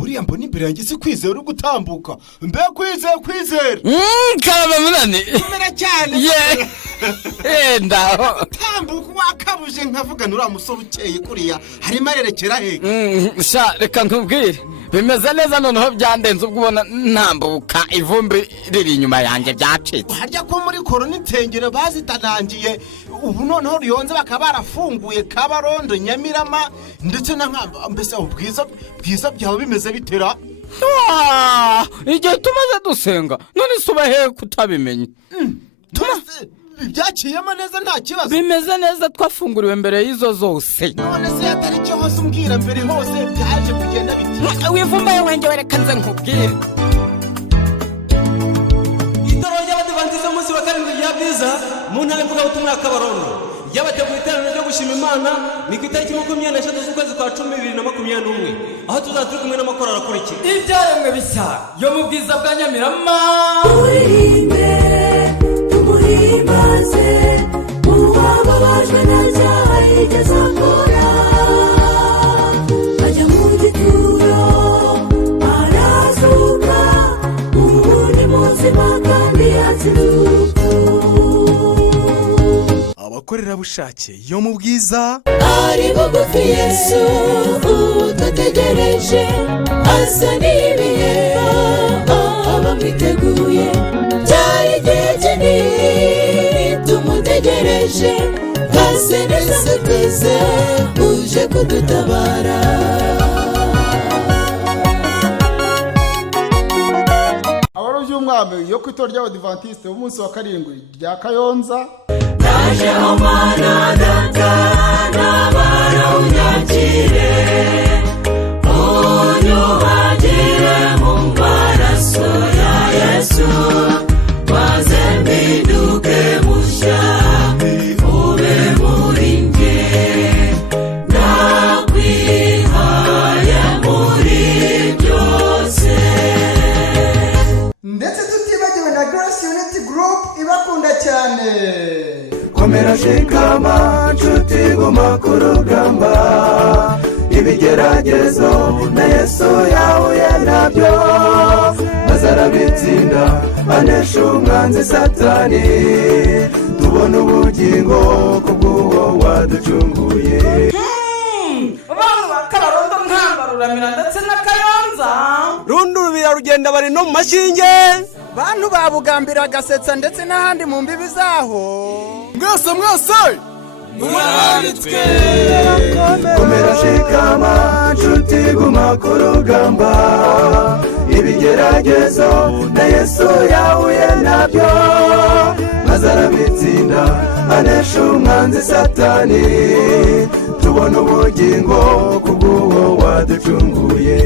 uriya mbona imbere yanjye si kwizera uri gutambuka mbe kwizera karaba munani kumera cyane ndaho tambuka wakabuje nkavugana uriya musore ukeye kuriya harimo arerekera he sha reka nkubwire bimeze neza noneho byandenze ubwo ubona ntambuka ivumbi riri inyuma yanjye byacitse harya ko muri korona insengero bazitanangiye ubu noneho riyonze bakaba barafunguye Kabarondo Nyamirama ndetse na nkamba mbese ubwiza byawe bimeze bitera igihe tumaze dusenga none suba hehe kutabimenye byaciyemo neza nta kibazo bimeze neza twafunguriwe mbere y'izo zose none se atari cyo hose umbwira mbere hose byaje kugenda biti wivumbaye wenge wereka nze nkubwire itoro ry'abadivantize umunsi wa karindwi rya bwiza mu ntara mvugabutumwa ya Kabarondo ryabateguye iteraniro ryo gushima Imana ni ku itariki 23 z'ukwezi kwa 10/2021 aho tuzaba turi kumwe n'amakorali akurikira ibyaremwe bishya yo mu bwiza bwa Nyamirama tumuhimbaze uwababajwe n'ibyaha yigeze akora ajya mu gituro arazuka ubu ni muzima kandi yakizuka abakorerabushake yo mu bwiza ari bugufi Yesu utategereje asa n'ibihe abamwiteguye cyari igihe kinini tumutegereje kase neza twese uje kudutabara abarobyi b'umwami yo ku itorero ry'abadivantisite b'umunsi wa karindwi rya Kayonza naje Mana data nabara unyakire unyuhagire mu maraso ya Yesu maze mbiduke mushya ube muri nge nakwihaye muri byose ndetse tutibagiwe na Grace Unity Group ibakunda cyane komera shikama nshuti guma ku rugamba ibigeragezo na Yesu yahuye nabyo maze arabitsinda anesha umwanzi Satani tubona ubugingo kubw'uwo waducunguye abantu ba Kabarondo ntambaruramira ndetse na Kayonza rundurubira rugenda bari no mu mashinge bantu babugambira gasetsa ndetse n'ahandi mu mbibi zaho mwese komera shikama nshuti guma ku rugamba ibigeragezo na Yesu yahuye nabyo maze arabitsinda anesha umwanzi Satani tubona ubugingo kubw'uwo waducunguye